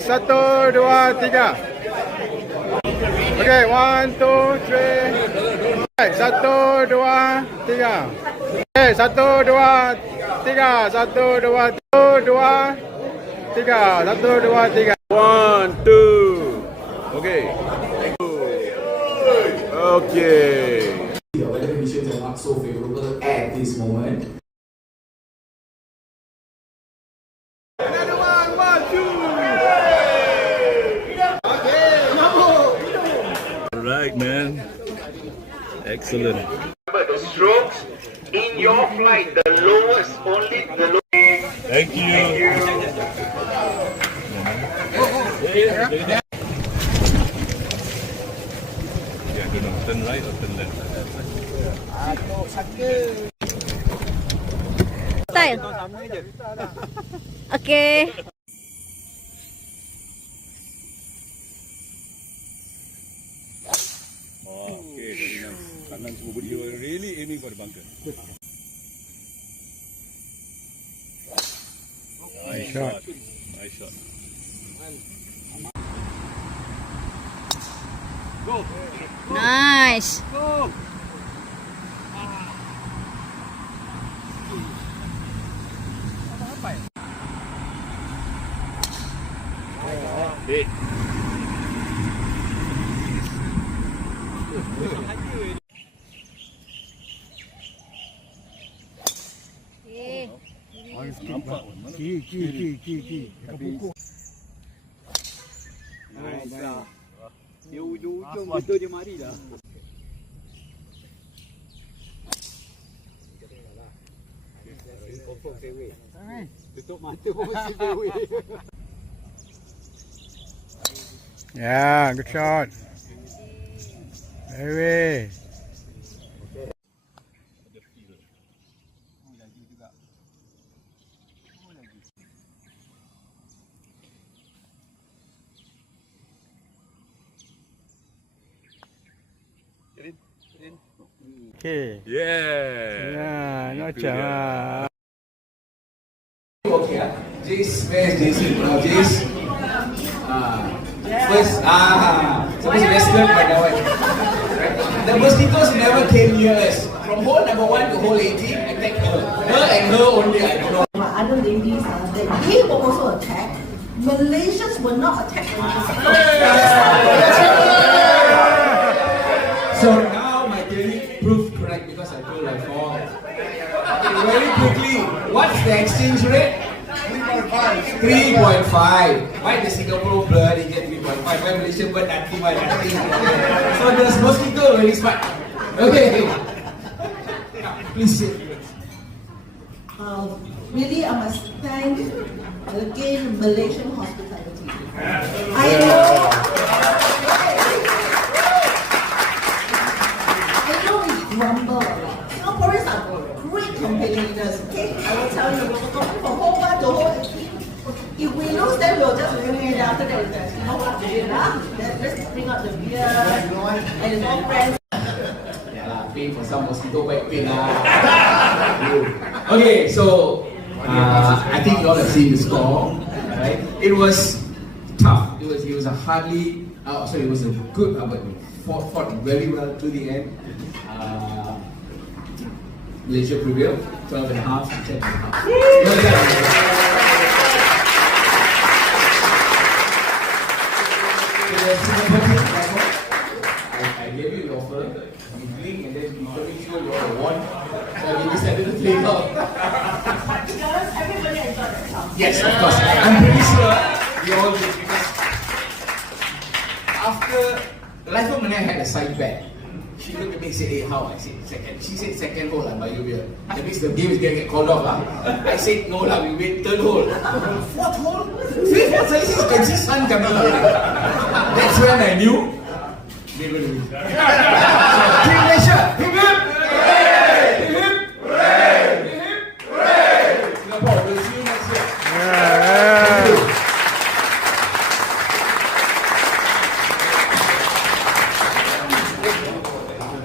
Satu, dua, tiga. Okay, 1, 2, 3. Satu, dua, tiga. Okay, satu, dua, tiga. Satu, dua, tiga. Satu, dua, tiga. 1, 2. Okay. Okay. The weather conditions are not so favorable at this moment. Another one, 1, 2. Alright, man. Excellent. Remember the strokes in your flight, the lowest, only the lowest. Thank you. Thank you. Yeah, I don't know, turn right or turn left? Style. Okay. Oh, okay, very nice. Kanan semua body. You were really aiming for the bunker. Nice shot. Nice shot. Go. Nice. Go. Hit. Nampak mana? Kiri. Nice lah. Dia ujung-ujung betul dia mari dah. Confirm fairway. Tutup mata pun mesti fairway. Yeah, good shot. Very. Okay. Yeah. Macam lah. Okay, Jace, where's Jason? Jace. First, supposed to wrestler by that one. The mosquitoes never came near us. From hole number 1 to hole 18, attack her. Her and her only, I don't know. My other ladies, they were also attacked. Malaysians were not attacked when So now my theory proved correct because I told my form. Okay, very quickly, what's the exchange rate? 3.5. Why the Singapore bird he get 3.5? Why Malaysian bird nothing? Why nothing? So there's mosquito really smart. Okay. Please sit. really, I must thank again Malaysian hospitality. I know we grumble a lot. Singaporeans are great campaigners, okay? I will tell you, we're talking from whole one to whole 18. If we lose, then we'll just win it after that. You know what to do, huh? Let's bring out the beer, and it's all friends. Pay for some mosquito bite pain Okay, so I think you all have seen the score, right? It was tough. It was a hardly. It was a good, but fought very well to the end. Malaysia prevailed, 12.5 to 10.5. Well done. I gave you the offer. You drink and then you make sure you all won. So we decided to play it out. Everybody enjoyed themselves. Yes, of course. I'm pretty sure we all did because after Life of Manai had a side bet. She looked at me and said, "Hey, how?" I said, "Second." She said, "Second hole, I'll buy you beer." That means the game is going to get called off. I said, "No, we wait third hole." Fourth hole? Fifth hole? So this is sun coming out. That's when I knew they were going to win.